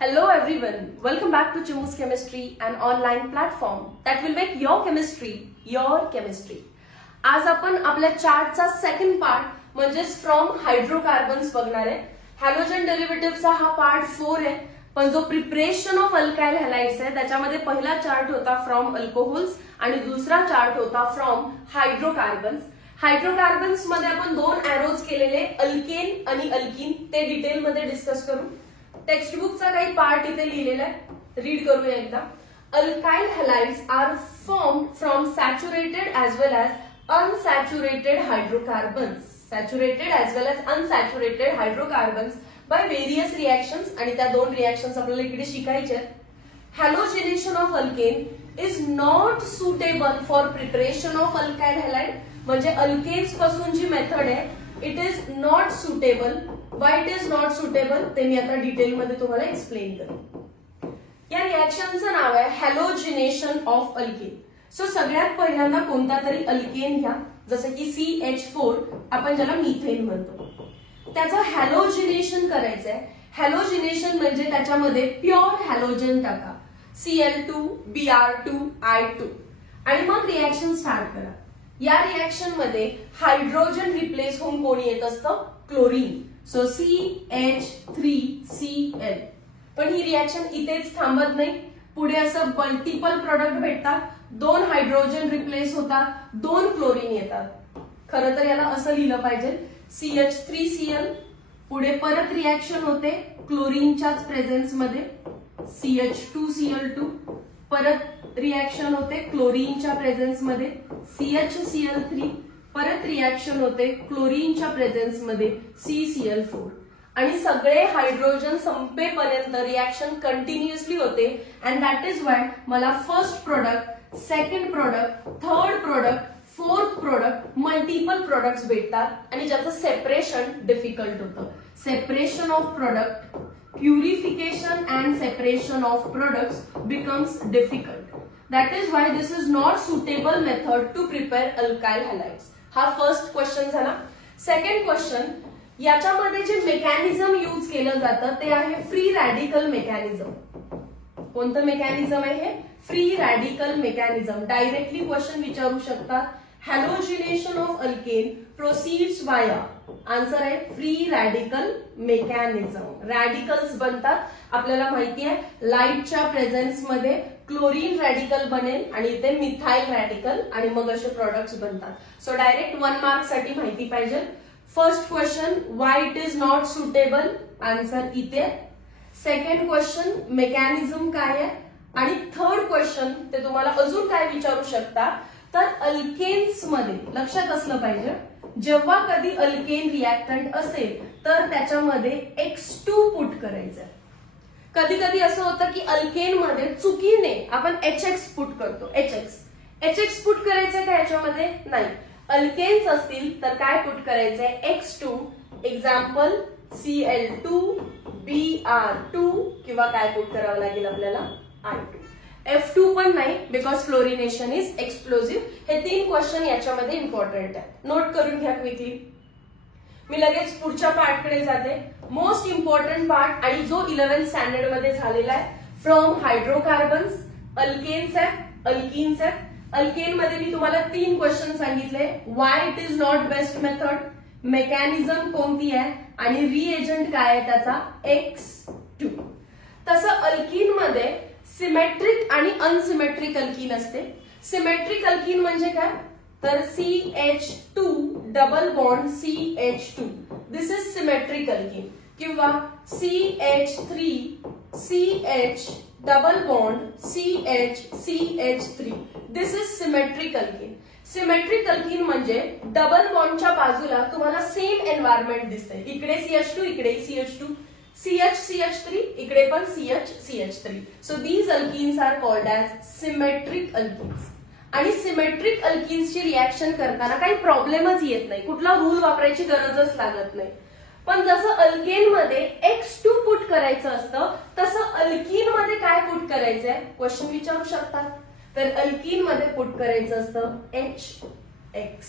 Hello everyone, welcome back to Chimu's Chemistry, an online platform that will make your chemistry your chemistry. आज आपण आपल्या चार्टचा second part म्हणजेच from hydrocarbons बघणार आहे. हॅलोजन डेरिव्हेटिव्हचा हा पार्ट 4 आहे, पण जो प्रिपरेशन ऑफ अल्काइल हॅलाइड्स आहे त्याच्यामध्ये पहिला चार्ट होता फ्रॉम अल्कोहोल्स आणि दुसरा चार्ट होता फ्रॉम हायड्रोकार्बन्स. हायड्रोकार्बन्स मध्ये आपण दोन एरोज केलेले अल्केन आणि अल्कीन, ते डिटेल मध्ये डिस्कस करू. टेक्स्ट बुकचा काही पार्ट इथे लिहिलेला आहे, रीड करूया एकदा. Alkyl halides are formed from saturated as well as unsaturated hydrocarbons, saturated as well as unsaturated hydrocarbons by various reactions, आणि त्या दोन रिएक्शन्स आपल्याला इकडे शिकायचे आहेत. Halogenation of alkane is not suitable for preparation of alkyl halide, म्हणजे alkanes पासून जी मेथड आहे it is not suitable. Why it is not suitable ते मी आता डिटेल मध्ये तुम्हाला एक्सप्लेन करेन. या रिएक्शनचं नाव आहे हॅलोजिनेशन ऑफ अल्केन. सो सगळ्यात पहिल्यांदा कोणता तरी अल्केन घ्या, जसं की CH4 आपण ज्याला मिथेन म्हणतो, त्याचं हॅलोजिनेशन करायचंय. हॅलोजिनेशन म्हणजे त्याच्यामध्ये प्युअर हॅलोजन टाका, Cl2 Br2 I2, आणि मग रिएक्शन स्टार्ट करा. या रिएक्शन मध्ये हायड्रोजन रिप्लेस होऊन कोण येत असतं? क्लोरीन. So CH3Cl. पण ही रिएक्शन इथेच थांबत नाही, पुढे असं मल्टिपल प्रोडक्ट भेटतात. दोन हायड्रोजन रिप्लेस होतात, दोन क्लोरीन येतात. खरं तर याला असं लिहिलं पाहिजे CH3Cl, पुढे परत रिएक्शन होते क्लोरीनच्याच प्रेझेन्स मध्ये CH2Cl2, परत रिएक्शन होते क्लोरीनच्या प्रेझेन्स मध्ये CHCl3, परत रिएक्शन होते क्लोरीनच्या प्रेझेन्स मध्ये CCl4, आणि सगळे हायड्रोजन संपेपर्यंत रिएक्शन कंटिन्युअसली होते. अँड दॅट इज वाय मला first product, second product, third product, fourth product, multiple products भेटतात, आणि ज्याचं सेपरेशन डिफिकल्ट होतं. Separation of product, purification and separation of products becomes difficult. That is why this is not suitable method to prepare alkyl halides. हा first question झाला. Second question, याच्यामध्ये जे mechanism use केलं जातं ते आहे फ्री रॅडिकल मेकॅनिझम. कोणतं mechanism आहे हे? Free radical mechanism. Directly question विचारू शकतात. हॅलोजिनेशन ऑफ अल्केन प्रोसीड्स वाया, आन्सर आहे फ्री रॅडिकल मेकॅनिझम. रॅडिकल्स बनतात, आपल्याला माहिती आहे लाईटच्या प्रेझेन्स मध्ये क्लोरीन रॅडिकल बनेल आणि इथे मिथाइल रॅडिकल, आणि मग असे प्रोडक्ट्स बनतात. सो डायरेक्ट 1 मार्क साठी माहिती पाहिजे. First question, Y it is not suitable, answer इथे. सेकंड क्वेश्चन, मेकॅनिझम काय आहे, आणि थर्ड क्वेश्चन ते तुम्हाला अजून काय विचारू शकता, तर अल्केन्स मध्ये लक्षात असलं पाहिजे जेव्हा कधी अल्केन रिएक्टंट असेल तर त्याच्यामध्ये X2 पुट करायचं. कधी कधी असं होतं की अल्केन मध्ये चुकीने आपण HX पुट करतो. HX पुट करायचं का याच्यामध्ये? नाही. अल्केन्स असतील तर काय पुट करायचंय? X2. एक्झाम्पल Cl2 Br2, किंवा काय पुट करावं लागेल आपल्याला? I2. F2 पण नाही, बिकॉज फ्लोरिनेशन इज एक्सप्लोजिव्ह. हे 3 क्वेश्चन याच्यामध्ये इम्पॉर्टंट आहे, नोट करून घ्या क्विकली. मी लगेच पुढच्या पार्टकडे जाते. मोस्ट इम्पॉर्टंट पार्ट, आणि जो 11th स्टँडर्ड मध्ये झालेला आहे. फ्रॉम हायड्रोकार्बन्स, अल्केन्स आहेत, अल्कीन्स आहेत. अल्केन मध्ये मी तुम्हाला 3 क्वेश्चन सांगितले. Y it is not best method, mechanism कोणती आहे, आणि रिएजंट काय आहे त्याचा? X2. तसं अल्कीन मध्ये सिमेट्रिक आणि अनसिमेट्रिक अल्कीन असते. सिमेट्रिक अल्कीन म्हणजे काय? तर CH2 double bond CH2, this is symmetric alkyne. किंवा CH3 CH double bond CH3, this is symmetric alkyne. Symmetric alkyne म्हणजे डबल बॉन्डच्या बाजूला तुम्हाला सेम एन्व्हायरमेंट दिसते. इकडे CH2, इकडे CH2, CH3, इकडे पण CH3. So these alkenes are called as symmetric alkenes. आणि सिमेट्रिक अल्कीन्सची रिएक्शन करताना काही प्रॉब्लेमच येत नाही, कुठला रूल वापरायची गरजच लागत नाही. पण जसं अल्केन मध्ये X2 पुट करायचं असतं तसं अल्कीन मध्ये काय पुट करायचंय क्वेश्चन विचारू शकतात. तर अल्कीन मध्ये पुट करायचं असतं HX.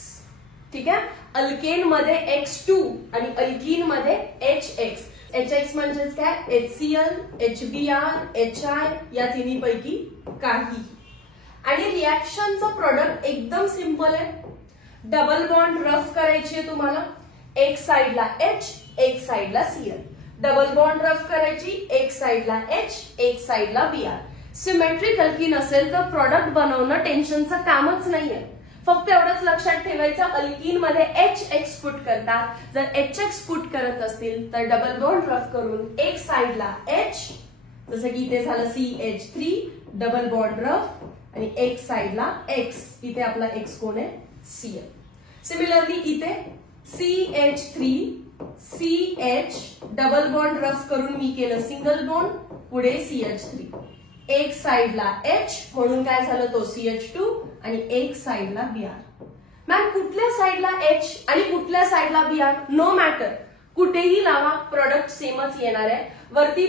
ठीक आहे, अल्केन मध्ये X2 आणि अल्कीन मध्ये HX. HX म्हणजेच काय, HCl, HBr, HI या तिन्ही पैकी काही. आणि रिएक्शनचं प्रोडक्ट एकदम सिंपल आहे. डबल बॉन्ड रफ करायची आहे तुम्हाला. एक साइडला H, एक साइडला Cl. डबल बॉन्ड रफ करायची, एक साइडला H, एक साइडला Br. सिमेट्रिक अल्कीन असेल तर प्रोडक्ट बनवणं टेन्शनचं कामच नाहीये. फक्त एवढंच लक्षात ठेवायचं, अल्कीन मध्ये HX पुट करतात. जर HX पुट करत असतील तर डबल बॉन्ड रफ करून एक साइडला H, जसं की इथे झालं CH3, डबल बॉन्ड रफ, आणि एक साइडला X, इथे आपला X कोण आहे, Cl. सिमिलरली इथे CH3, CH, double bond rough करून मी केलं सिंगल बॉन्ड, पुढे CH3, एक साइडला H म्हणून काय झालं तो CH2, आणि एक साइडला Br. मॅम कुठल्या साइडला H आणि कुठल्या साइडला Br, नो मॅटर, कुठेही लावा प्रोडक्ट सेमच येणार आहे. वरती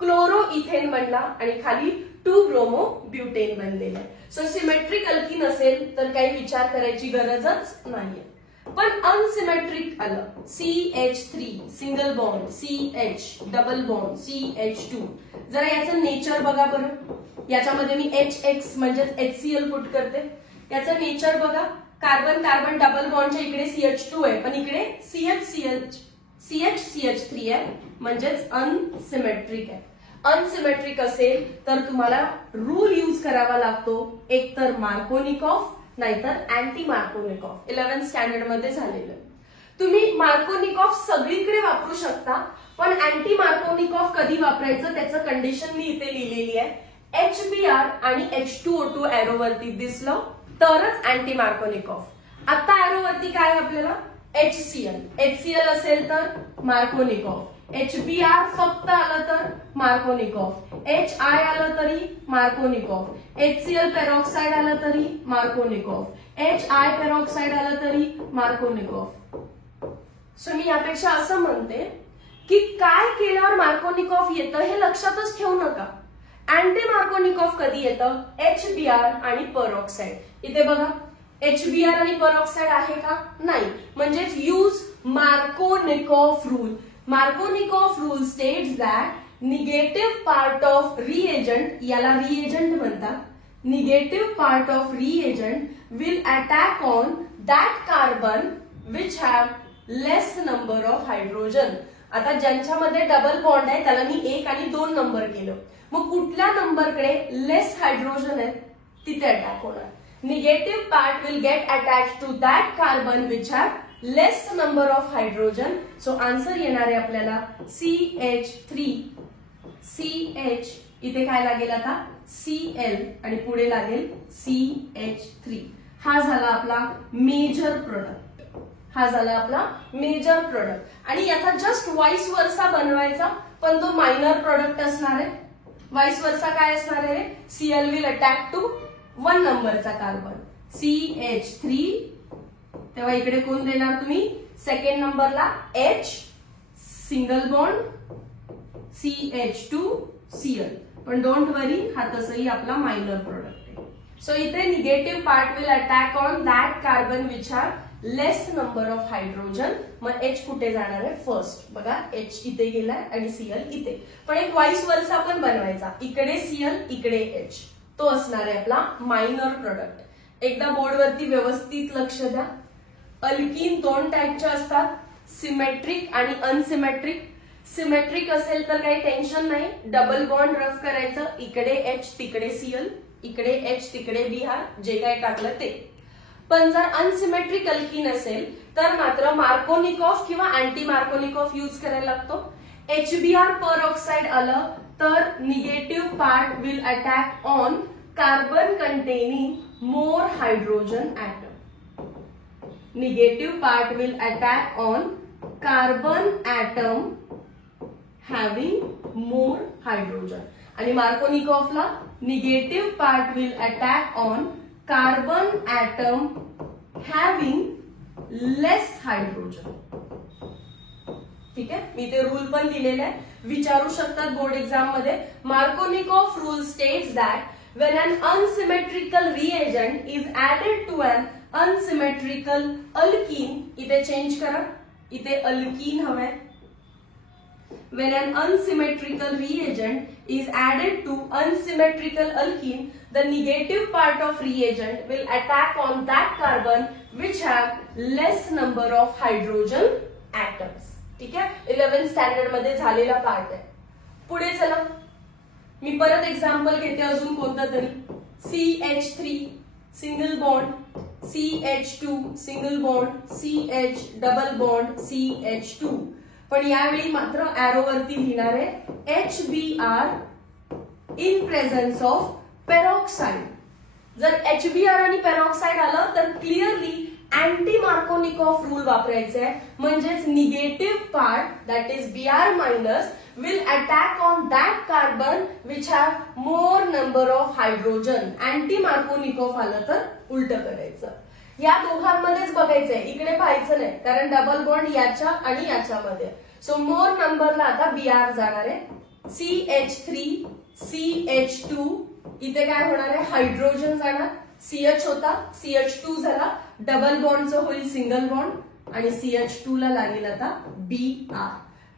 क्लोरो इथेन बनला आणि खाली 2-ब्रोमो ब्युटेन बनलेलं आहे. सो सिमेट्रिक अल्कीन असेल तर काही विचार करायची गरजच नाहीये. पण अनसिमेट्रिक आलं, CH3 single bond, CH double bond, CH2. जरा याचं नेचर बघा बरं. याच्यामध्ये मी HX म्हणजेच HCl पुट करते. याचं नेचर बघा, कार्बन कार्बन डबल बॉन्डच्या इकडे CH2 आहे, पण इकडे CH3 आहे, म्हणजेच अनसिमेट्रिक आहे. अनसिमेट्रिक असेल तर तुम्हाला रूल यूज करावा लागतो, एक तर मार्कोनिकॉफ नाहीतर अँटी मार्कोनिकॉफ. 11th स्टँडर्ड मध्ये झालेलं. तुम्ही मार्कोनिकॉफ सगळीकडे वापरू शकता, पण अँटी मार्कोनिकॉफ कधी वापरायचं त्याचं कंडिशन मी इथे लिहिलेली आहे. HBr आणि H2O2 एरो वरती दिसलं तरच अँटी मार्कोनिकॉफ. आता एरो वरती काय आपल्याला HCl असेल तर मार्कोनिकॉफ, HBr फक्त आलं तर मार्कोनिकॉफ, HI आलं तरी मार्कोनिकॉफ, HCl पेरॉक्साइड आलं तरी मार्कोनिकॉफ, HI पेरॉक्साइड आलं तरी मार्कोनिकॉफ. सो मी यापेक्षा असं म्हणते की काय केल्यावर मार्कोनिकॉफ येतं हे लक्षातच ठेवू नका. अँटी मार्कोनिकॉफ कधी येतं, HBr आणि पेरॉक्साइड. इथे बघा HBr आणि पेरॉक्साइड आहे का, नाही, म्हणजेच use Markovnikov rule. Markovnikov rule states that negative part of reagent, याला reagent म्हणतात, negative part of reagent will attack on that carbon which have less number of hydrogen. आता ज्यांच्यामध्ये डबल बॉन्ड आहे त्याला मी 1 आणि 2 नंबर केलं, मग कुठल्या नंबरकडे लेस हायड्रोजन आहे तिथे अटॅक होणार. Negative part will get attached to that carbon which have less number of hydrogen. So answer येणार आहे आपल्याला CH3, CH, इथे काय लागेल आता Cl आणि पुढे लागेल CH3. हा झाला आपला मेजर प्रोडक्ट. हा झाला आपला मेजर प्रोडक्ट. आणि याचा जस्ट वाइस वर्सा बनवायचा, पण तो मायनर प्रोडक्ट असणार आहे. वाइस वर्सा काय असणार आहे, Cl will attack to 1 नंबरचा कार्बन CH3, तेव्हा इकडे कोण देणार तुम्ही, सेकंड नंबरला H single bond CH2 Cl. पण डोंट वरी, हा तसंही आपला मायनर प्रोडक्ट आहे. सो इथे negative part will attack on that carbon which have less number of hydrogen. मग H कुठे जाणार आहे, फर्स्ट बघा H इथे गेलाय आणि Cl इथे. पण एक वाइस वर्सा पण बनवायचा, इकडे Cl इकडे H, तो असणार आहे आपला मायनर प्रोडक्ट. एकदा बोर्डवरती व्यवस्थित लक्ष द्या. अल्कीन 2 टाईपचे असतात, सिमेट्रिक आणि अनसिमेट्रिक. सिमेट्रिक असेल तर काही टेन्शन नाही, डबल बॉन्ड रफ करायचं, इकडे H तिकडे Cl, इकडे H तिकडे Br, जे काय टाकलं ते. पण जर अनसिमेट्रिक अल्कीन असेल तर मात्र मार्कोनिकॉफ किंवा अँटी मार्कोनिकॉफ यूज करायला लागतो. HBr पेरॉक्साइड आलं तर negative part will attack on carbon containing more hydrogen atom. Negative part will attack on carbon atom having more hydrogen. आणि मार्कोनिकॉफला negative part will attack on carbon atom having less hydrogen. ठीक आहे, मी ते rule पण दिलेले आहे, विचारू शकतात बोर्ड एक्झाम मध्ये. Markovnikov rule states that when an unsymmetrical reagent is added to an unsymmetrical alkene, इथे चेंज करा, इथे अल्कीन हवंय, when an unsymmetrical reagent is added to unsymmetrical alkene, the negative part of reagent will attack on that carbon which have less number of hydrogen atoms. ठीक आहे, 11th standard मध्ये झालेला part आहे. पुढे चला, मी परत एक्झाम्पल घेते अजून कोणतं तरी. CH3 single bond, CH2 single bond, CH double bond, CH2. पण यावेळी मात्र एरो वरती लिहिणार आहे HBr in presence of peroxide. जर HBr आणि पेरॉक्साइड आलं तर क्लिअरली अँटी मार्कोनिकॉफ रूल वापरायचा आहे. म्हणजेच negative part that is Br minus will attack on that carbon which have more number of hydrogen. Anti Markovnikov आलं तर उलट करायचं. या दोघांमध्येच बघायचंय, इकडे पाहायचं नाही कारण डबल बॉन्ड याच्या आणि याच्यामध्ये. सो मोर नंबरला आता Br जाणार आहे. CH3 CH2 इथे काय होणार आहे, हायड्रोजन जाणार. CH होता, CH2 झाला, डबल बॉन्डचं होईल सिंगल बॉन्ड आणि CH2 ला लागेल आता Br.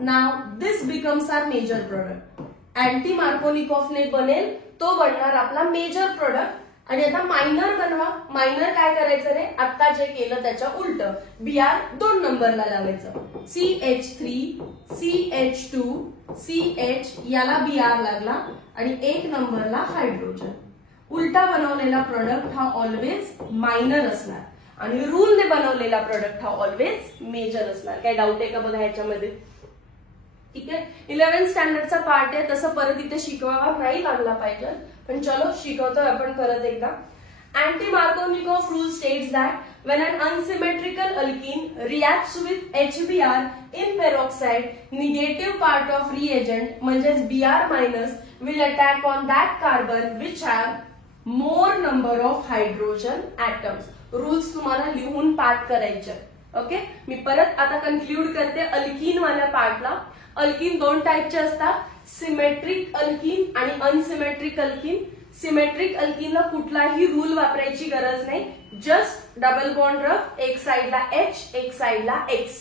Now this becomes are major product. Anti मार्कोनिकॉफने बनेल तो बनणार आपला मेजर प्रोडक्ट. आणि आता मायनर बनवा. मायनर काय करायचं रे, आता जे केलं त्याच्या उलट. Br 2 नंबरला लावायचं. CH3 CH2 CH याला Br लागला आणि 1 नंबरला हायड्रोजन. उलटा बनवलेला प्रोडक्ट हा ऑलवेज मायनर असणार आणि रूलने बनवलेला प्रोडक्ट हा ऑलवेज मेजर असणार. काय डाऊट आहे का बघा ह्याच्यामध्ये? ठीक आहे, 11th स्टँडर्डचा पार्ट आहे, तसं परत इथे शिकवावा नाही लागला पाहिजे, पण चलो शिकवतोय आपण परत एकदा. Anti Markovnikov rule states that when an unsymmetrical alkene reacts with HBr in peroxide, negative part of reagent म्हणजेच Br minus will attack on that carbon which have more number of hydrogen atoms. Rules तुम्हाला लिहून पाठ करायचे. Okay, मी परत आता conclude करते alkyne वाल्या पार्टला. Alkyne 2 टाईपचे असतात, सिमेट्रिक अल्कीन आणि अनसिमेट्रिक अल्कीन. सिमेट्रिक अल्कीनला कुठलाही रूल वापरायची गरज नाही, जस्ट डबल बॉन्ड रफ, एक साइडला H एक साइडला X.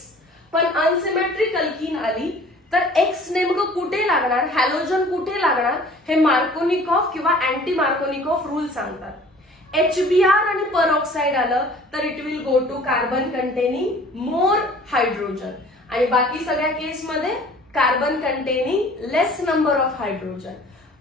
पण अनसिमेट्रिक अल्कीन आली तर X नेमकं कुठे लागणार, हॅलोजन कुठे लागणार, हे मार्कोनिकॉफ किंवा अँटी मार्कोनिकॉफ रूल सांगतात. HBr आणि परऑक्साइड आलं तर it will go to carbon containing more hydrogen आणि बाकी सगळ्या केसमध्ये carbon containing less number of hydrogen.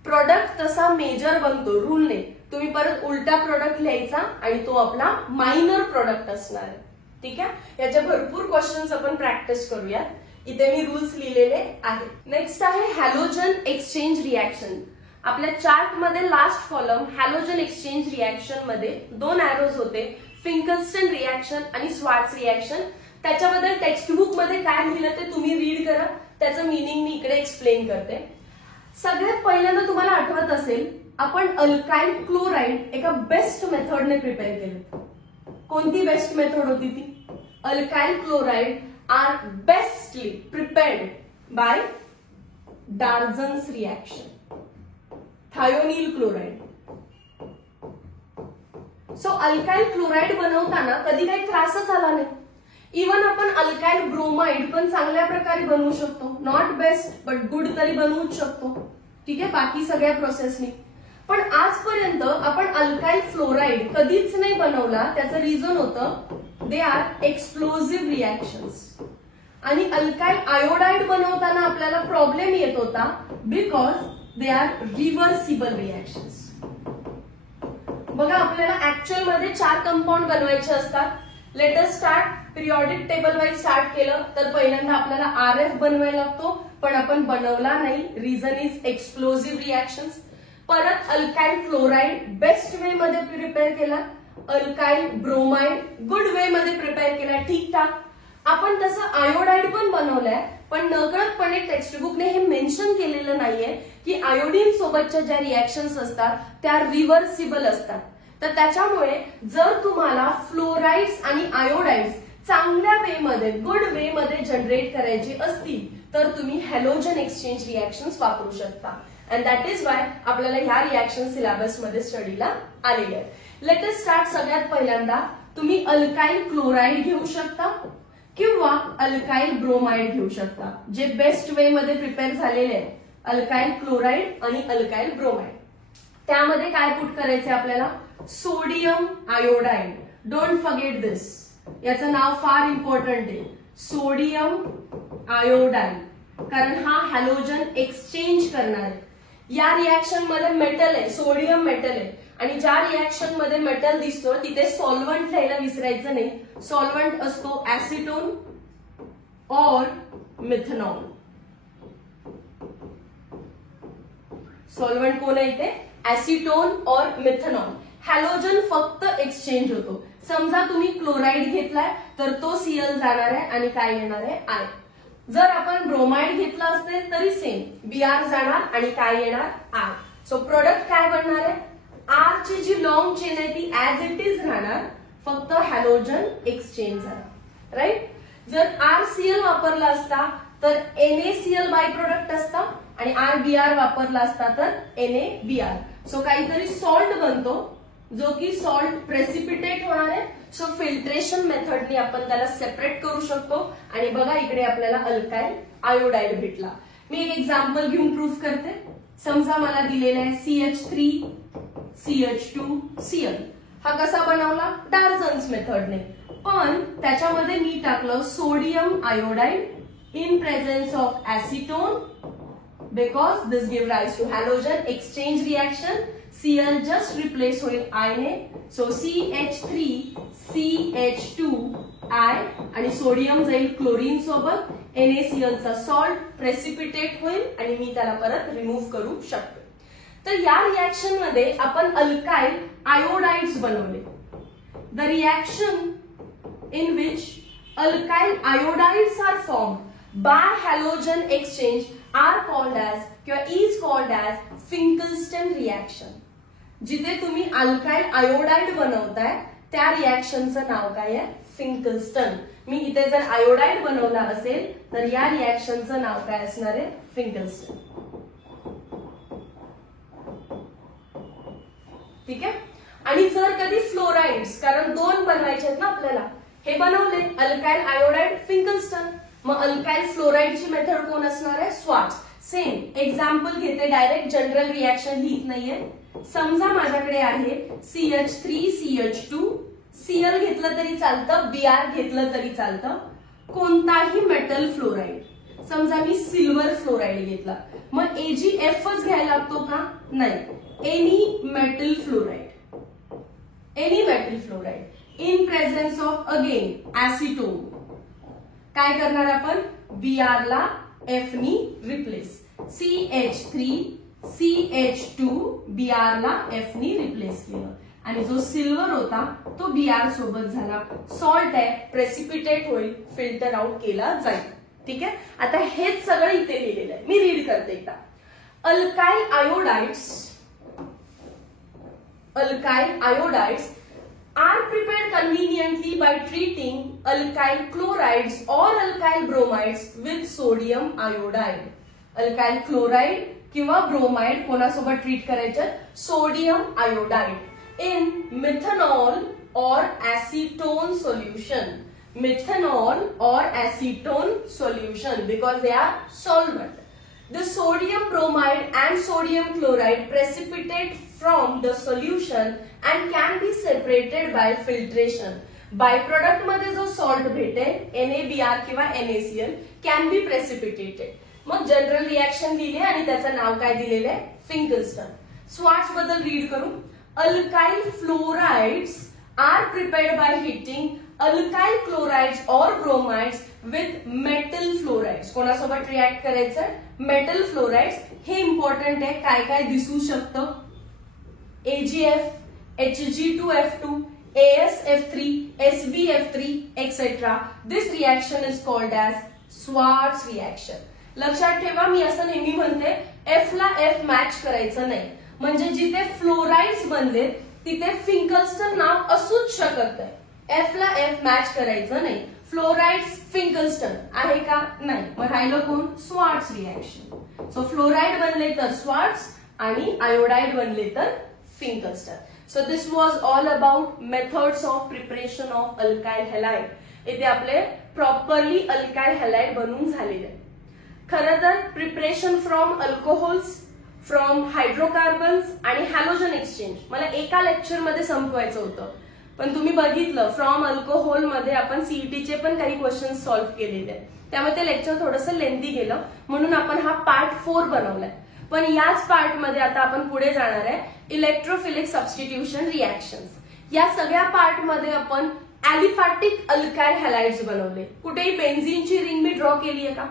Product तसा मेजर बनतो रूलने. तुम्ही परत उलटा प्रोडक्ट लिहायचा आणि तो आपला मायनर प्रोडक्ट असणार आहे. ठीक आहे, याच्या भरपूर क्वेश्चन्स आपण प्रॅक्टिस करूयात. इथे मी रूल्स लिहिलेले आहेत. नेक्स्ट आहे हॅलोजन एक्सचेंज रिएक्शन. आपल्या चार्ट मध्ये last column halogen exchange reaction मध्ये 2 एरोज होते, फिंकल्स्टन रिएक्शन आणि स्वार्ट्स रिएक्शन. त्याच्याबद्दल टेक्स्ट बुक मध्ये काय लिहिलं ते तुम्ही रीड करा, त्याचं मीनिंग मी इकडे एक्सप्लेन करते. सगळ्यात पहिल्यांदा तुम्हाला आठवत असेल आपण अल्काइल क्लोराइड एका बेस्ट मेथडने प्रिपेअर केलं. कोणती बेस्ट मेथड होती ती? Alkyl chloride are bestly prepared by Darzens reaction, thionyl chloride. So alkyl chloride बनवताना कधी काही त्रासच आला नाही. इव्हन आपण अल्काइल ब्रोमाइड पण चांगल्या प्रकारे बनवू शकतो. नॉट बेस्ट बट गुड तरी बनवूच शकतो. ठीक आहे, बाकी सगळ्या प्रोसेसनी. पण आजपर्यंत आपण अल्काइल फ्लोराइड कधीच नाही बनवला. त्याचं रिझन होतं दे आर एक्सप्लोजिव्ह रिएक्शन्स. आणि अल्काइल आयोडाइड बनवताना आपल्याला प्रॉब्लेम येत होता because they are reversible reactions. बघा, आपल्याला ऍक्च्युअल मध्ये 4 कंपाऊंड बनवायचे असतात. Let us start. Periodic table wise start केलं तर पहिल्यांदा आपल्याला RF बनवायला लागतो, पण आपण बनवला नाही. Reason is explosive reactions. परत अल्काइल क्लोराइड बेस्ट वे मध्ये प्रिपेअर केला, अल्काइल ब्रोमाइड गुड वे मध्ये प्रिपेअर केला, ठीक ठाक. आपण तसं आयोडाइड पण बनवलंय, पण नकळतपणे टेक्स्टबुकने हे मेन्शन केलेलं नाहीये की आयोडीन सोबतच्या ज्या रिएक्शन्स असतात त्या रिव्हर्सिबल असतात. तर त्याच्यामुळे जर तुम्हाला फ्लोराइड्स आणि आयोडाइड्स चांगल्या वे मध्ये गुड वे मध्ये जनरेट करायची असतील तर तुम्ही हॅलोजन एक्सचेंज रिएक्शन्स वापरू शकता. अँड दॅट इज वाय आपल्याला ह्या रिएक्शन सिलेबस मध्ये स्टडीला आलेले आहेत. Let us start. सगळ्यात पहिल्यांदा तुम्ही अल्काइल क्लोराइड घेऊ शकता. किंवा अल्काइल ब्रोमाइड घेऊ शकता, जे बेस्ट वे मध्ये प्रिपेअर झालेले आहे, अल्काइल क्लोराइड आणि अल्काइल ब्रोमाइड. त्यामध्ये काय पुट करायचे आपल्याला, सोडियम आयोडाईड. डोंट फॉरगेट दिस, याचं नाव फार इम्पॉर्टंट आहे, सोडियम आयोडाईड, कारण हा हॅलोजन एक्सचेंज करणार आहे. या रिएक्शन मध्ये मेटल आहे, सोडियम मेटल आहे, आणि ज्या रिएक्शन मध्ये मेटल दिसतो तिथे सॉल्व्हंट लिहायला विसरायचं नाही. सॉल्व्हंट असतो ऍसिटोन और मिथेनॉल. सॉल्व्हंट कोण आहे इथे, ऍसिटोन और मिथेनॉल. हॅलोजन फक्त एक्सचेंज होतो. समजा तुम्ही क्लोराइड घेतलाय तर तो Cl जाणार आहे आणि काय येणार आहे, आय. जर आपण ब्रोमाइड घेतला असेल तरी सेम, Br जाणार आणि काय येणार, आय. सो प्रोडक्ट काय बनणार आहे, आर ची जी लॉंग चेन आहे ती ऍज इट इज राहणार, फक्त हॅलोजन एक्सचेंज झाला, राईट. जर RCl वापरला असता तर NaCl बाय प्रोडक्ट असता आणि RBr वापरला असता तर NaBr. सो काहीतरी सॉल्ट बनतो जो की सॉल्ट प्रेसिपिटेट होणार आहे. सो फिल्ट्रेशन मेथडने आपण त्याला सेपरेट करू शकतो. आणि बघा इकडे आपल्याला अल्काइल आयोडाईड भेटला. मी एक एक्झाम्पल घेऊन प्रूफ करते. समजा मला दिलेला आहे CH3CH2Cl. हा कसा बनवला, डार्झन्स मेथडने, पण त्याच्यामध्ये मी टाकलं sodium iodide in presence of acetone, because this give rise to halogen exchange reaction. Cl just replace होईल I ने. सो CH3CH2I आणि सोडियम जाईल क्लोरीन सोबत. NaCl चा सॉल्ट प्रेसिपिटेट होईल आणि मी त्याला परत रिमूव्ह करू शकतो. तर या रिएक्शन मध्ये आपण अल्काइल आयोडाइड्स बनवले. The reaction in which alkyl iodides are formed by halogen exchange are called as किंवा is called as Finkelstein reaction. जिथे तुम्ही अल्काइल आयोडाइड बनवताय त्या रिएक्शनचं नाव काय आहे, फिंकल्स्टन. मी इथे जर आयोडाइड बनवला असेल तर या रिएक्शनचं नाव काय असणार आहे, फिंकल्स्टन. ठीक आहे. आणि जर कधी फ्लोराइड्स, कारण दोन बनवायचे आहेत ना आपल्याला, हे बनवले अल्काइल आयोडाइड फिंकल्स्टन, मग अल्काइल फ्लोराइडची मेथड कोण असणार आहे, स्वार्ट्स. सेम एक्झाम्पल घेते, डायरेक्ट जनरल रिएक्शन लिहित नाहीये. समजा माझ्याकडे आहे CH3CH2, Cl घेतलं तरी चालतं, Br घेतलं तरी चालतं, कोणताही मेटल फ्लोराइड. समजा मी सिल्वर फ्लोराइड घेतला, मग AgFच घ्यायला लागतो का, नाही. Any metal fluoride, any metal fluoride in presence of again acetone. काय करणार आपण, Br ला F नी रिप्लेस, CH3CH2 Br ला F नी रिप्लेस केलं आणि जो सिल्वर होता तो Br सोबत झाला. सॉल्ट आहे, प्रेसिपिटेट होईल, फिल्टर आउट केला जाईल. ठीक आहे. आता हेच सगळं इथे लिहिलेलं आहे, मी रीड करते एकदा. Alkyl iodides are prepared conveniently by treating alkyl chlorides or alkyl bromides with sodium iodide. Alkyl chloride किंवा bromide कोणासोबत ट्रीट करायचं, sodium iodide in methanol or acetone solution. Methanol or acetone solution because they are solvent. The sodium bromide and sodium chloride precipitate from the solution and can be separated by filtration. Byproduct मध्ये जो salt भेटेल NaBr किंवा NaCl can be precipitated. मग general reaction लिहिले आणि त्याचं नाव काय दिलेलं आहे, फिंकल्स्टन. स्वार्ट्स बद्दल रीड करू. Alkyl fluorides are prepared by heating alkyl chlorides or bromides with metal fluorides. कोणासोबत रिएक्ट करायचं, मेटल फ्लोराइड्स. हे इम्पॉर्टंट आहे, काय काय दिसू शकतं, AgF, Hg2F2, AsF3, SbF3, etc. This reaction is called as Schwarz reaction. लक्षात ठेवा, मी असं नेहमी म्हणते F ला F मॅच करायचं नाही, म्हणजे जिथे फ्लोराइड्स बनले तिथे फिंकल्स्टन नाव असूच शकत नाही. F ला F मॅच करायचं नाही. फ्लोराइड्स फिंकल्स्टन आहे का, नाही. मग राहिलं कोण, स्वार्ट्स रिएक्शन. सो फ्लोराइड बनले तर स्वार्ट्स आणि आयोडाइड बनले तर फिंकल्स्टन. So this was all about methods of preparation of alkyl halide. इथे आपले प्रॉपरली अल्काइल हॅलाइड बनून झालेले आहे. खरं तर preparation from alcohols, from hydrocarbons आणि हॅलोजन एक्सचेंज मला एका लेक्चरमध्ये संपवायचं होतं, पण तुम्ही बघितलं फ्रॉम अल्कोहोल मध्ये आपण सीईटीचे पण काही क्वेश्चन सॉल्व्ह केलेले आहेत, त्यामुळे ते लेक्चर थोडंसं लेंथी गेलं, म्हणून आपण हा पार्ट 4 बनवलाय. पण याच पार्ट मध्ये आता आपण पुढे जाणार आहे इलेक्ट्रोफिलिक सबस्टिट्यूशन रिएक्शन्स. या सगळ्या पार्ट मध्ये आपण अलिफॅटिक अल्काइल हॅलाइड्स बनवले. कुठेही बेन्झीनची रिंग मी ड्रॉ केली आहे का?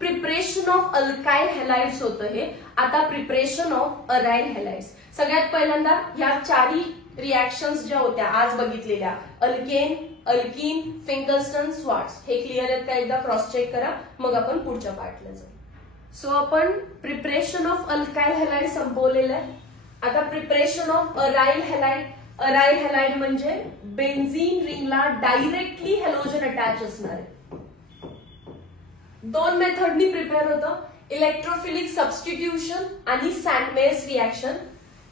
प्रिपरेशन ऑफ अल्काइल हॅलाइड्स होतं हे. आता प्रिपरेशन ऑफ अराइल हॅलाइड्स. सगळ्यात पहिल्यांदा या चारही रिएक्शन्स ज्या होत्या आज बघितलेल्या, अल्केन, अल्कीन, फिंकल्स्टन, स्वार्ट्स, हे क्लिअर आहेत का? एकदा क्रॉस चेक करा, मग आपण पुढच्या पार्टला जाऊ. सो आपण प्रिपरेशन ऑफ अल्काइल हॅलाइड संपवलेलं आहे. आता preparation of aryl halide. Aryl halide म्हणजे बेन्झीन रिंगला डायरेक्टली हॅलोजन अटॅच असणार आहे. दोन मेथडनी प्रिपेअर होतं, इलेक्ट्रोफिलिक सबस्टिट्यूशन आणि सँडमेयर्स रिएक्शन.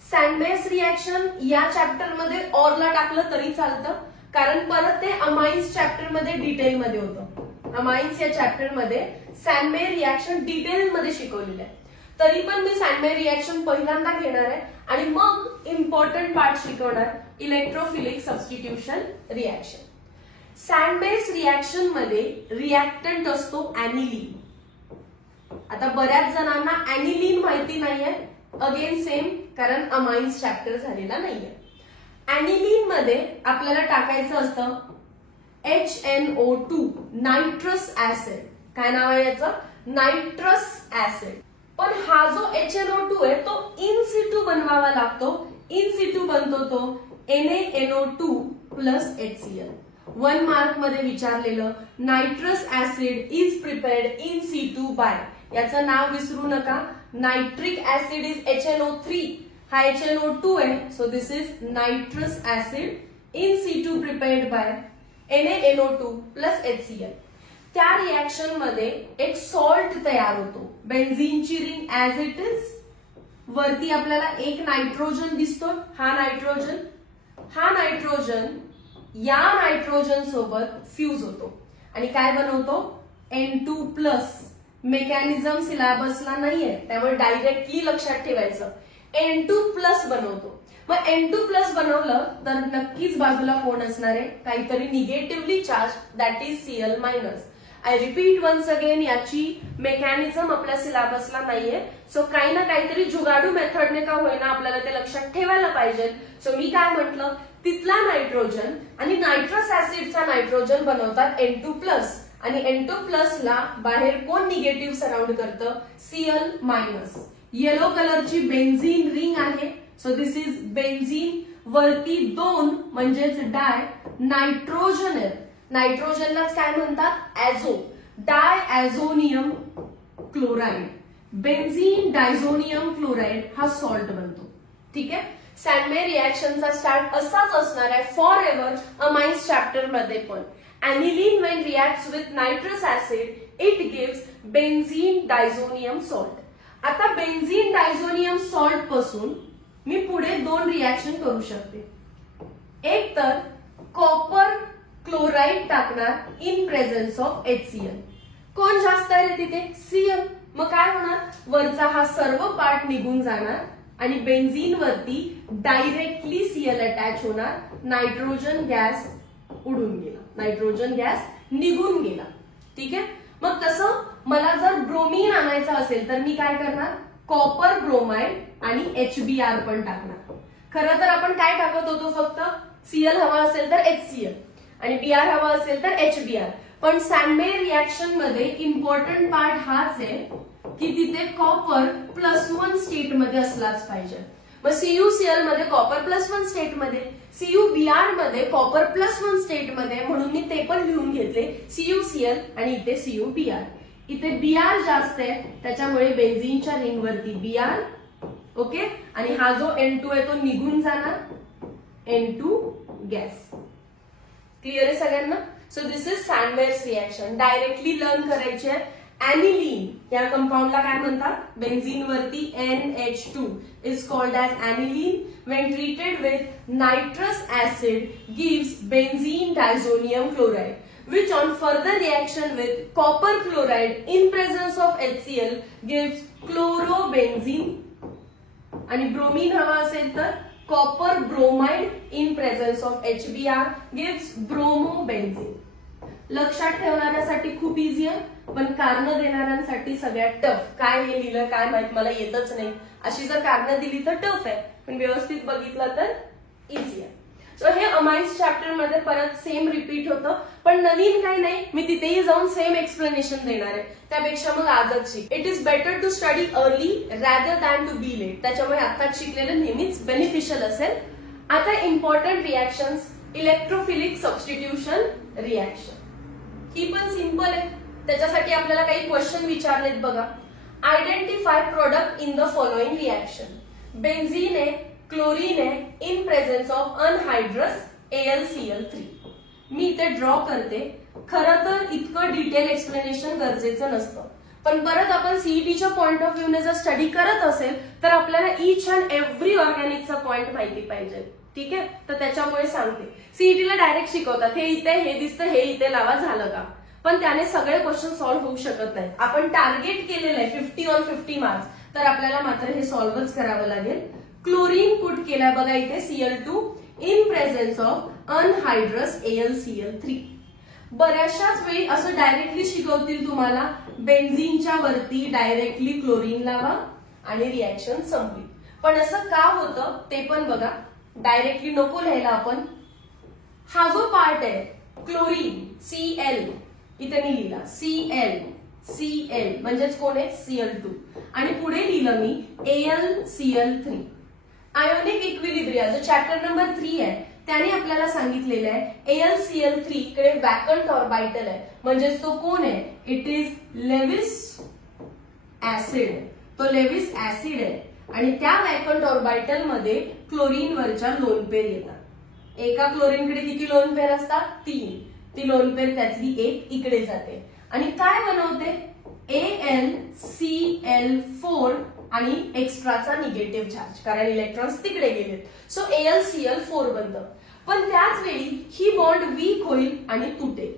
सँडमेयर्स रिएक्शन या चॅप्टर मध्ये ऑरला टाकलं तरी चालतं, कारण परत ते अमाइन्स चॅप्टर मध्ये डिटेलमध्ये होतं. अमाइन्स या चॅप्टर मध्ये सँडमेयर रिएक्शन डिटेलमध्ये शिकवलेलं आहे. तरी पण मी सँडमेयर रिएक्शन पहिल्यांदा घेणार आहे आणि मग इम्पॉर्टंट पार्ट शिकवणार इलेक्ट्रोफिलिक सबस्टिट्यूशन रिएक्शन. सँडमेयर्स रिएक्शन मध्ये रिएक्टंट असतो ऍनिलीन. आता बऱ्याच जणांना ऍनिलीन माहिती नाहीये, अगेन सेम, कारण अमाइन्स चॅप्टर झालेला नाहीये. ऍनिलीन मध्ये आपल्याला टाकायचं असतं HNO2 नायट्रस ऍसिड. काय नाव आहे याचं? Nitrous acid. पण हा जो HNO2 आहे तो इन सिटू बनवावा लागतो. इन सिटू बनतो तो NaNO2 प्लस HCl. 1 मार्क मध्ये विचारलेलं nitrous acid is prepared in situ by, याचं नाव विसरू नका. नायट्रिक ऍसिड इज HNO3, हा HNO2 आहे, so this is nitrous acid in situ prepared by NaNO2 plus HCl. त्या रिएक्शन मध्ये एक सॉल्ट तयार होतो, बेन्झीनची रिंग ऍज इट इज. वरती आपल्याला एक नायट्रोजन दिसतो, हा नायट्रोजन. हा नायट्रोजन या नायट्रोजन सोबत फ्यूज होतो आणि काय बनवतो? N2 plus. मेकॅनिझम सिलेबसला नाहीये, त्यामुळे डायरेक्टली लक्षात ठेवायचं. N2 प्लस बनवतो. मग N2 प्लस बनवलं तर नक्कीच बाजूला कोण असणार आहे? काहीतरी negatively charge, that is Cl minus. I repeat once again, याची मेकॅनिझम आपल्या सिलेबसला नाहीये, सो काही ना काहीतरी जुगाडू मेथडने का होईना आपल्याला ते लक्षात ठेवायला पाहिजे. सो मी काय म्हटलं, तिथला नायट्रोजन आणि नायट्रस ऍसिडचा नायट्रोजन बनवतात N2 प्लस, आणि N2 प्लस ला बाहेर कोण निगेटिव्ह सराउंड करतं? Cl minus. येलो कलरची बेन्झीन रिंग आहे, सो दिस इज बेन्झीन. वरती 2 म्हणजेच डाय नायट्रोजन आहे. नायट्रोजनलाच काय म्हणतात? ऍझो. डायॲझोनियम क्लोराइड. बेन्झीन डायझोनियम क्लोराइड हा सॉल्ट बनतो. ठीक आहे. सँडमेयर रिएक्शनचा स्टार्ट असाच असणार आहे फॉर एव्हर अमाइन्स चॅप्टर मध्ये पण. Aniline when reacts with nitrous acid it gives benzene diazonium salt. आता बेन्झीन डायझोनियम सॉल्ट पासून मी पुढे 2 रिएक्शन करू शकते. एक तर कॉपर क्लोराइड टाकणार इन प्रेझेन्स ऑफ HCl. कोण जास्त आहे तिथे? Cl. मग काय होणार? वरचा हा सर्व पार्ट निघून जाणार आणि बेन्झीन वरती डायरेक्टली Cl अटॅच होणार. नायट्रोजन गॅस उडून गेला, नायट्रोजन गॅस निघून गेला. ठीक आहे. मग तसं मला जर ब्रोमीन आणायचं असेल तर मी काय करणार? कॉपर ब्रोमाइड आणि HBr पण टाकणार. खरं तर आपण काय टाकत होतो? फक्त Cl हवा असेल तर HCl आणि Br हवा असेल तर HBr. पण सँडमेयर रिएक्शन मध्ये इम्पॉर्टंट पार्ट हाच आहे की तिथे कॉपर +1 स्टेट मध्ये असलाच पाहिजे. मग CuCl मध्ये कॉपर +1 स्टेट मध्ये, CuBr मध्ये कॉपर +1 स्टेट मध्ये, म्हणून मी ते पण लिहून घेतले CuCl आणि इथे CuBr. इथे Br जास्त आहे त्याच्यामुळे बेन्झीनच्या रिंग वरती Br. ओके. आणि हा जो N2 आहे तो निघून जाणार, N2 गॅस. क्लिअर आहे सगळ्यांना? So this is Sandmeyer's reaction. Directly learn करायची आहे. ऍनिलीन या कंपाऊंडला काय म्हणतात? बेन्झीन वरती NH2 is called as aniline. When treated with nitrous acid gives benzene diazonium chloride. which on further reaction with copper chloride in presence of HCl gives chlorobenzene. आणि bromine हवा असेल तर copper bromide in presence of HBr gives ब्रोमोबेन्झीन. लक्षात ठेवणाऱ्यासाठी खूप easy आहे, पण कारण देणाऱ्यांसाठी सगळ्यात टफ. काय हे लिहिलं काय माहित, मला येतच नाही अशी जर कारण दिली तर टफ आहे, पण व्यवस्थित बघितलं तर इझी आहे. सो हे अमाइन्स चॅप्टर मध्ये परत सेम रिपीट होतं, पण नवीन काही नाही. मी तिथेही जाऊन सेम एक्सप्लेनेशन देणार आहे. त्यापेक्षा मग आजच शिक. It is better to study early rather than to be late. त्याच्यामुळे आताच शिकलेलं नेहमीच बेनिफिशियल असेल. आता important reactions. Electrophilic substitution reaction ही पण सिंपल आहे. त्याच्यासाठी आपल्याला काही क्वेश्चन विचारलेत बघा. Identify product in the following reaction. Benzene आहे, क्लोरीन आहे in presence of anhydrous AlCl3. मी इथे ड्रॉ करते. खरं तर इतकं डिटेल एक्सप्लेनेशन गरजेचं नसतं, पण परत आपण सीईटीच्या पॉइंट ऑफ व्ह्यूने जर स्टडी करत असेल तर आपल्याला ईच अँड एव्हरी ऑर्गॅनिकचा पॉइंट माहिती पाहिजे. ठीक आहे, तर त्याच्यामुळे सांगते. सीईटीला डायरेक्ट शिकवतात, हे इथे हे दिसतं, हे इथे लावा, झालं का? पण त्याने सगळे क्वेश्चन सॉल्व्ह होऊ शकत नाही. आपण टार्गेट केलेलं आहे 50 on 50 मार्क्स, तर आपल्याला मात्र हे सॉल्व्हच करावं लागेल. क्लोरीन पुट केलाय बघा इथे Cl2 in presence of anhydrous AlCl3. बऱ्याचशाच वेळी असं डायरेक्टली शिकवतील तुम्हाला, बेन्झीनच्या वरती डायरेक्टली क्लोरीन लावा आणि रिएक्शन संपली. पण असं का होतं ते पण बघा. डायरेक्टली नको लिहायला आपण. हा जो पार्ट आहे क्लोरीन Cl, इथे मी लिहिला Cl म्हणजेच कोण आहे Cl2, आणि पुढे लिहिलं मी AlCl3. आयोनिक इक्विलिब्रिया जो चॅप्टर नंबर 3 आहे त्याने आपल्याला सांगितलेलं आहे AlCl3 कडे वॅकंट ऑर्बिटल आहे, म्हणजेच तो कोण आहे? It is Lewis acid. तो लेविस ऍसिड आहे आणि त्या वॅकंट ऑर्बिटल मध्ये क्लोरीन वरच्या लोन पेर येतात. एका क्लोरीन कडे किती लोन पेर असतात? 3. ती लोन पेर त्यातली एक इकडे जाते आणि काय बनवते? AlCl4 आणि एक्स्ट्राचा निगेटिव्ह चार्ज, कारण इलेक्ट्रॉन्स तिकडे गेलेत. सो AlCl4 बनतं. पण त्याच वेळी ही बॉन्ड वीक होईल आणि तुटेल.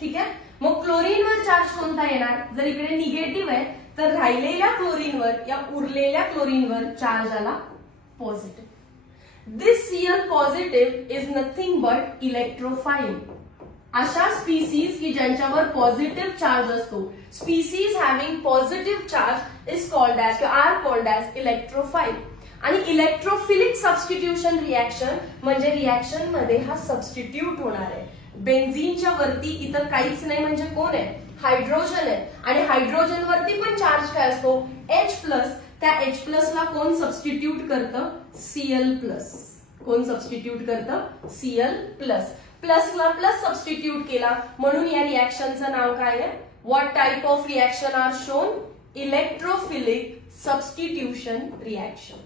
ठीक आहे, मग क्लोरीनवर चार्ज कोणता येणार? जर इकडे निगेटिव्ह आहे तर राहिलेल्या क्लोरीनवर या उरलेल्या क्लोरीनवर चार्ज आला positive. This Cl positive is nothing but electrophile. अशा स्पीसीज की ज्यांच्यावर पॉझिटिव्ह चार्ज असतो, species having positive charge is called as are called as electrophile. आणि इलेक्ट्रोफिलिक सबस्टिट्यूशन रिएक्शन म्हणजे रिएक्शन मध्ये हा सबस्टिट्यूट होणार आहे. बेन्झीनच्या वरती इतर काहीच नाही, म्हणजे कोण आहे? हायड्रोजन आहे. आणि हायड्रोजन वरती पण चार्ज काय असतो? H+. त्या H+ ला कोण सबस्टिट्यूट करतं? Cl+. कोण सबस्टिट्यूट करतं? Cl+. प्लसला प्लस सबस्टिट्यूट केला म्हणून या रिएक्शनचं नाव काय आहे? What type of reaction are shown? Electrophilic substitution reaction.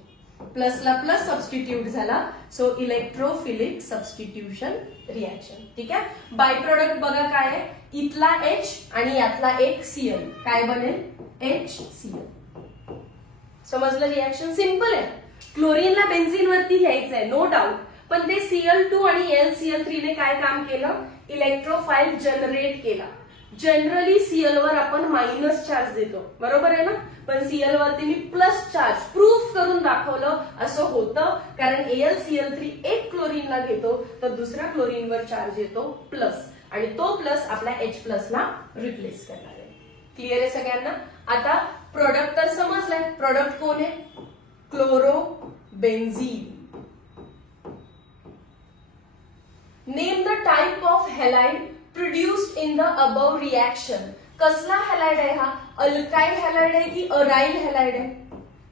प्लसला प्लस सबस्टिट्यूट झाला, सो इलेक्ट्रोफिलिक सबस्टिट्यूशन रिएक्शन. ठीक आहे, बाय प्रोडक्ट बघा काय आहे? इथला H आणि यातला एक Cl, काय बनेल? HCl. समजलं? रिएक्शन सिंपल आहे. क्लोरीनला बेन्झीन वरती लिहायचंय, नो डाऊट, पण ते Cl2 आणि AlCl3 ने काय काम केलं? इलेक्ट्रोफाइल जनरेट केला. जनरली Cl वर आपण मायनस चार्ज देतो, बरोबर आहे ना? पण Cl वरती मी प्लस चार्ज प्रूफ करून दाखवलं. असं होतं कारण AlCl3 एक क्लोरीनला घेतो तर दुसऱ्या क्लोरीनवर चार्ज येतो प्लस, आणि तो प्लस आपल्या H+ ला रिप्लेस करणार आहे. क्लिअर आहे सगळ्यांना? आता प्रोडक्ट तर समजलंय. प्रोडक्ट कोण आहे? Chlorobenzene. Name the type of halide produced in the above reaction. कसला हॅलाइड आहे हा? अल्काइल हॅलाइड आहे की अराइल हॅलाइड आहे?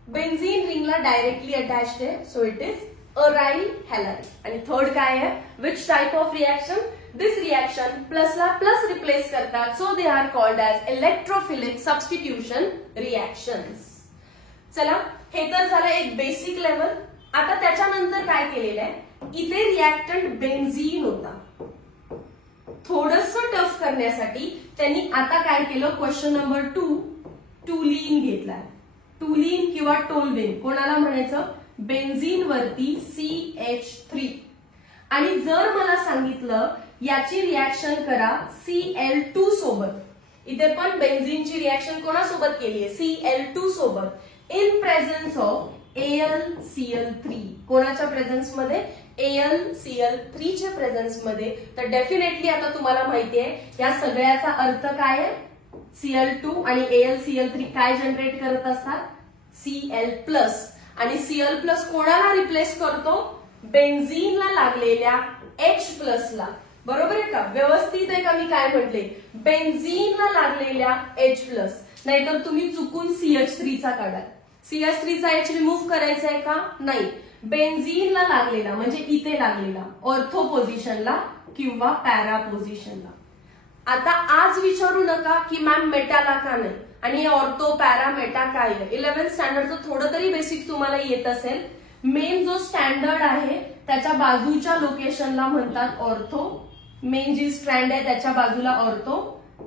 बेन्झीन रिंगला डायरेक्टली अटॅच्ड आहे, so it is aryl halide. आणि थर्ड काय आहे? Which type of reaction? This reaction प्लसला प्लस रिप्लेस करतात, so they are called as electrophilic substitution reactions. चला, हे तर झालं एक बेसिक लेवल. आता त्याच्यानंतर काय केलेलं आहे? इथे रिएक्टंट बेन्झीन होता. थोडंसं टफ करण्यासाठी त्यांनी आता काय केलं? क्वेश्चन नंबर 2 टुलीन घेतलाय. टुलीन किंवा टोलवेन कोणाला म्हणायचं? बेन्झीन वरती CH3. आणि जर मला सांगितलं याची रिॲक्शन करा Cl2 सोबत. इथे पण बेन्झीनची रिॲक्शन कोणासोबत केली आहे? Cl2 सोबत इन प्रेझेन्स ऑफ AlCl3. कोणाच्या प्रेझेन्स मध्ये? AlCl3 च्या प्रेझेन्स मध्ये. तर डेफिनेटली आता तुम्हाला माहिती आहे या सगळ्याचा अर्थ काय आहे. Cl2 आणि AlCl3 काय जनरेट करत असतात? Cl+. आणि Cl+ कोणाला रिप्लेस करतो? बेन्झीनला लागलेल्या H+ ला. बरोबर आहे का? व्यवस्थित आहे का मी काय म्हटले? बेन्झीनला लागलेल्या H+. नाहीतर तुम्ही चुकून CH3 चा काढा. CH3 चा H रिमूव्ह करायचा आहे का? नाही. बेन्झीनला लागलेला म्हणजे इथे लागलेला ऑर्थो पोझिशनला किंवा पॅरा पोझिशनला. आता आज विचारू नका की मॅम मेटाला का नाही आणि ऑर्थो पॅरा मेटा काय आहे. 11th स्टँडर्डचं थोडं तरी बेसिक तुम्हाला येत असेल. मेन जो स्टँडर्ड आहे त्याच्या बाजूच्या लोकेशनला म्हणतात ऑर्थो. मेन जी स्ट्रँड आहे त्याच्या बाजूला ऑर्थो,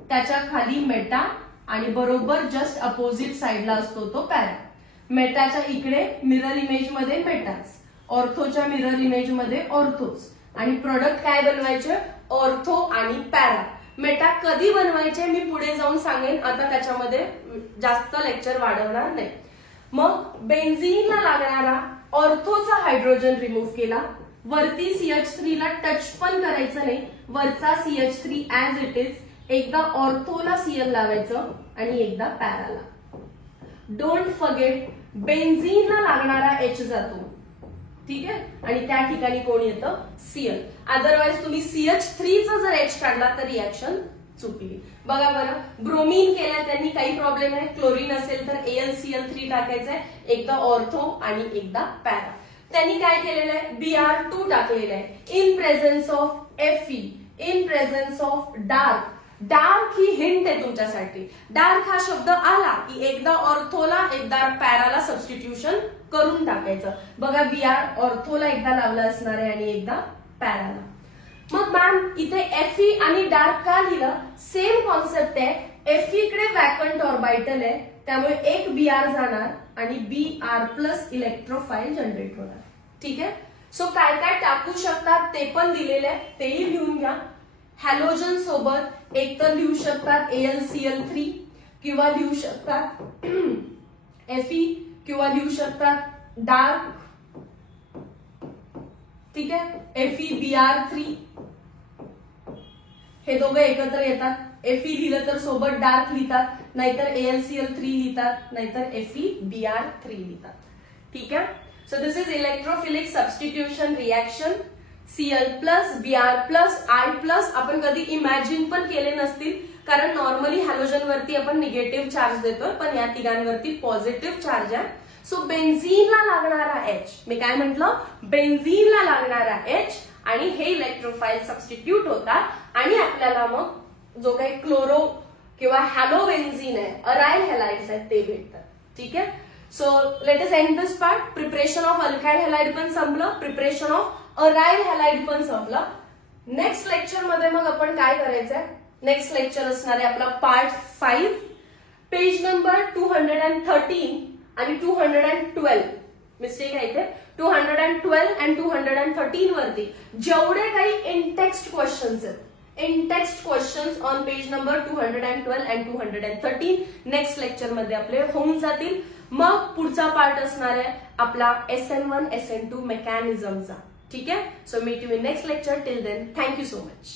त्याच्या खाली मेटा आणि बरोबर जस्ट अपोजिट साइडला असतो तो पॅरा. मेटाच्या इकडे मिरर इमेज मध्ये मेटाच, ऑर्थोच्या मिरर इमेज मध्ये ऑर्थोच. आणि प्रोडक्ट काय बनवायचे? ऑर्थो आणि पॅरा. मेटा कधी बनवायचे मी पुढे जाऊन सांगेन. आता त्याच्यामध्ये जास्त लेक्चर वाढवणार नाही. मग बेन्झीनला लागणारा ऑर्थोचा हायड्रोजन रिमूव्ह केला. वरती CH3 ला टच पण करायचं नाही. वरचा CH3 ऍज इट इज. एकदा ऑर्थोला Cl लावायचं आणि एकदा पॅराला. डोंट फॉरगेट बेन्झीनला लागणारा H जातो. ठीक आहे. आणि त्या ठिकाणी कोण येतं? Cl. अदरवाइज तुम्ही CH3 चा जर H काढला तर रिॲक्शन चुकली. बघा बरं, ब्रोमीन केला त्यांनी, काही प्रॉब्लेम नाही. क्लोरीन असेल तर AlCl3 टाकायचंय. एकदा ऑर्थो आणि एकदा पॅरा. त्यांनी काय केलेलं आहे? Br2 टाकलेलं आहे in presence of Fe, in presence of dark. Dark he hint आहे तुमच्यासाठी. डार्क हा शब्द आला की एकदा ऑर्थोला एकदा पॅराला सबस्टिट्यूशन करून टाकायचं. बघा Br ऑर्थोला एकदा लावलं असणार आहे आणि एकदा पॅराला. मग मॅम इथे Fe आणि डार्क का लिहिलं? सेम कॉन्सेप्ट आहे. Fe कडे वॅकंट ऑर्बिटल आहे त्यामुळे एक Br जाणार आणि Br+ इलेक्ट्रोफाईल जनरेट होणार. ठीक आहे. सो काय काय टाकू शकतात ते पण दिलेले आहे, तेही लिहून घ्या. हॅलोजन सोबत एक तर लिहू शकतात AlCl3 किंवा लिहू शकतात Fe किंवा लिहू शकतात डार्क. ठीक आहे. FeBr3 हे दोघं एकत्र येतात. Fe लिहिलं तर सोबत डार्क लिहितात, नाहीतर AlCl3 लिहितात, नाहीतर FeBr3 लिहितात. ठीक आहे. So this is electrophilic substitution reaction. Cl+, Br+, I+ आपण कधी इमॅजिन पण केले नसतील, कारण नॉर्मली हॅलोजन वरती आपण निगेटिव्ह चार्ज देतोय, पण या तिघांवरती पॉझिटिव्ह चार्ज आहे. सो बेन्झीनला लागणारा H, मी काय म्हटलं? बेन्झीनला लागणारा H आणि हे इलेक्ट्रोफाईल सबस्टिट्यूट होतात आणि आपल्याला मग जो काही क्लोरो किंवा हॅलोबेन्झीन आहे, अराइल हॅलाइड्स आहेत ते भेटतात. ठीक आहे. So let us and this part. Preparation of alkyl halide पण संपलं, प्रिपरेशन ऑफ अराइल हॅलाइड पण संपलं. नेक्स्ट लेक्चर मध्ये मग आपण काय करायचंय? नेक्स्ट लेक्चर असणार आहे आपला पार्ट 5, पेज नंबर 213 आणि 212. मिस्टेक आहे इथे. 212 आणि 213 वरती जेवढे काही इन टेक्स्ट क्वेश्चन्स आहेत, in text questions on page number 212 and 213 next lecture मध्ये आपले होऊन जातील. मग पुढचा पार्ट असणार आहे आपला SN1 SN2 मेकॅनिझमचा. ठीक आहे. So meet you in next lecture. Till then thank you so much.